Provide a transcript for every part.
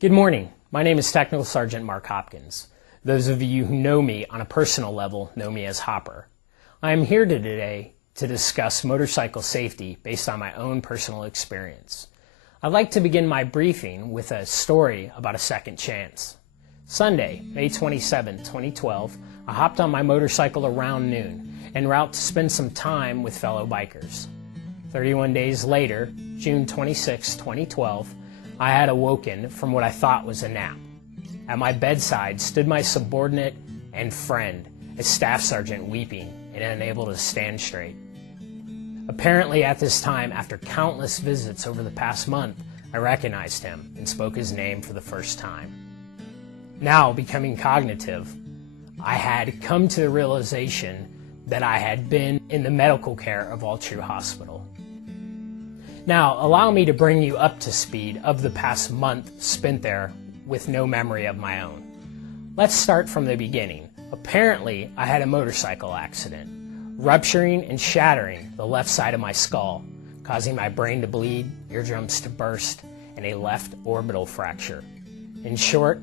Good morning. My name is Technical Sergeant Mark Hopkins. Those of you who know me on a personal level know me as Hopper. I am here today to discuss motorcycle safety based on my own personal experience. I'd like to begin my briefing with a story about a second chance. Sunday, May 27, 2012, I hopped on my motorcycle around noon en route to spend some time with fellow bikers. 31 days later, June 26, 2012, I had awoken from what I thought was a nap. At my bedside stood my subordinate and friend, a staff sergeant weeping and unable to stand straight. Apparently at this time, after countless visits over the past month, I recognized him and spoke his name for the first time. Now, becoming cognitive, I had come to the realization that I had been in the medical care of Altru Hospital. Now, allow me to bring you up to speed of the past month spent there with no memory of my own. Let's start from the beginning. Apparently, I had a motorcycle accident, rupturing and shattering the left side of my skull, causing my brain to bleed, eardrums to burst, and a left orbital fracture. In short,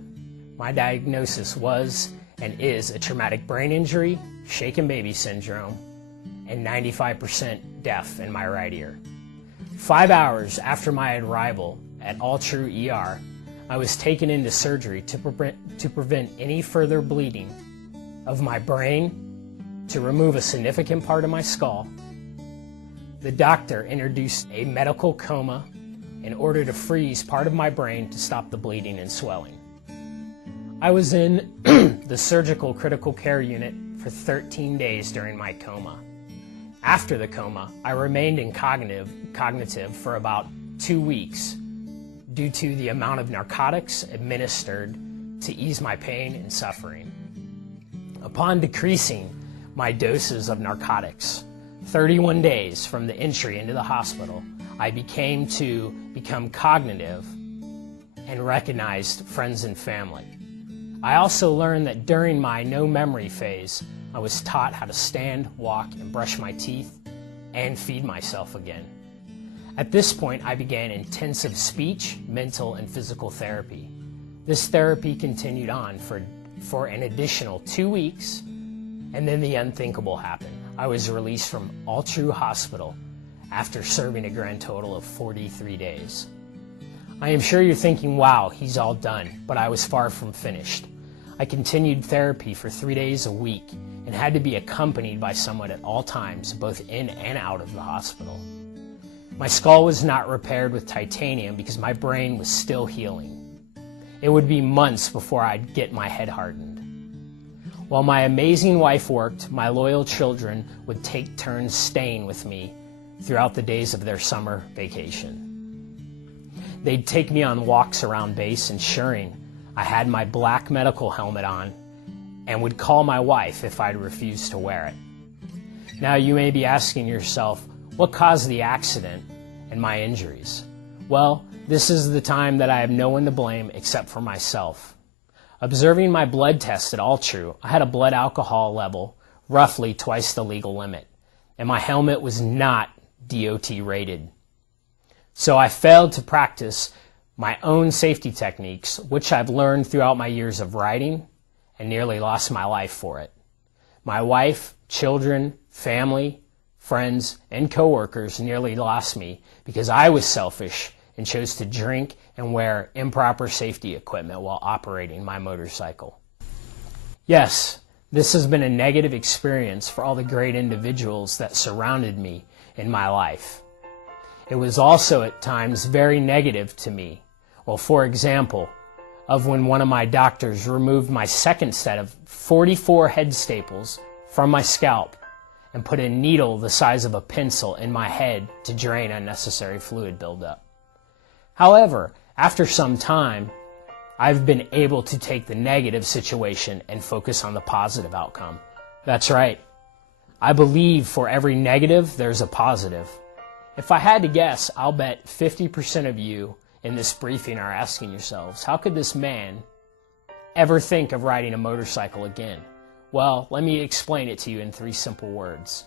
my diagnosis was and is a traumatic brain injury, shaken baby syndrome, and 95% deaf in my right ear. 5 hours after my arrival at Altru ER, I was taken into surgery to prevent any further bleeding of my brain, to remove a significant part of my skull. The doctor introduced a medical coma in order to freeze part of my brain to stop the bleeding and swelling. I was in the surgical critical care unit for 13 days during my coma. After the coma, I remained in cognitive for about 2 weeks due to the amount of narcotics administered to ease my pain and suffering. Upon decreasing my doses of narcotics, 31 days from the entry into the hospital, I become cognitive and recognized friends and family. I also learned that during my no memory phase, I was taught how to stand, walk, and brush my teeth, and feed myself again. At this point, I began intensive speech, mental, and physical therapy. This therapy continued on for an additional 2 weeks, and then the unthinkable happened. I was released from Altru Hospital after serving a grand total of 43 days. I am sure you're thinking, wow, he's all done, but I was far from finished. I continued therapy for 3 days a week and had to be accompanied by someone at all times, both in and out of the hospital. My skull was not repaired with titanium because my brain was still healing. It would be months before I'd get my head hardened. While my amazing wife worked, my loyal children would take turns staying with me throughout the days of their summer vacation. They'd take me on walks around base, ensuring I had my black medical helmet on, and would call my wife if I'd refused to wear it. Now you may be asking yourself, what caused the accident and my injuries? Well, this is the time that I have no one to blame except for myself. Observing my blood test at Altru, I had a blood alcohol level roughly twice the legal limit, and my helmet was not DOT rated. So I failed to practice my own safety techniques, which I've learned throughout my years of riding, and nearly lost my life for it. My wife, children, family, friends, and coworkers nearly lost me because I was selfish and chose to drink and wear improper safety equipment while operating my motorcycle. Yes, this has been a negative experience for all the great individuals that surrounded me in my life. It was also at times very negative to me. Well, for example, of when one of my doctors removed my second set of 44 head staples from my scalp and put a needle the size of a pencil in my head to drain unnecessary fluid buildup. However, after some time, I've been able to take the negative situation and focus on the positive outcome. That's right. I believe for every negative, there's a positive. If I had to guess, I'll bet 50% of you in this briefing are asking yourselves, how could this man ever think of riding a motorcycle again? Well, let me explain it to you in 3 simple words.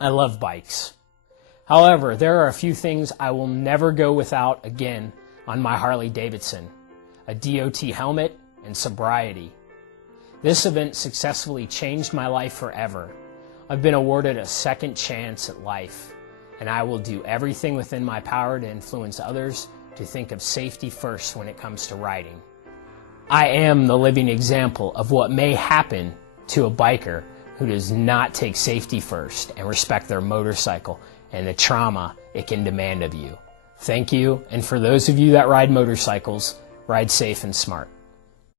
I love bikes. However, there are a few things I will never go without again on my Harley Davidson. a DOT helmet, and sobriety. This event successfully changed my life forever. I've been awarded a second chance at life, and I will do everything within my power to influence others to think of safety first when it comes to riding. I am the living example of what may happen to a biker who does not take safety first and respect their motorcycle and the trauma it can demand of you. Thank you, and for those of you that ride motorcycles, ride safe and smart.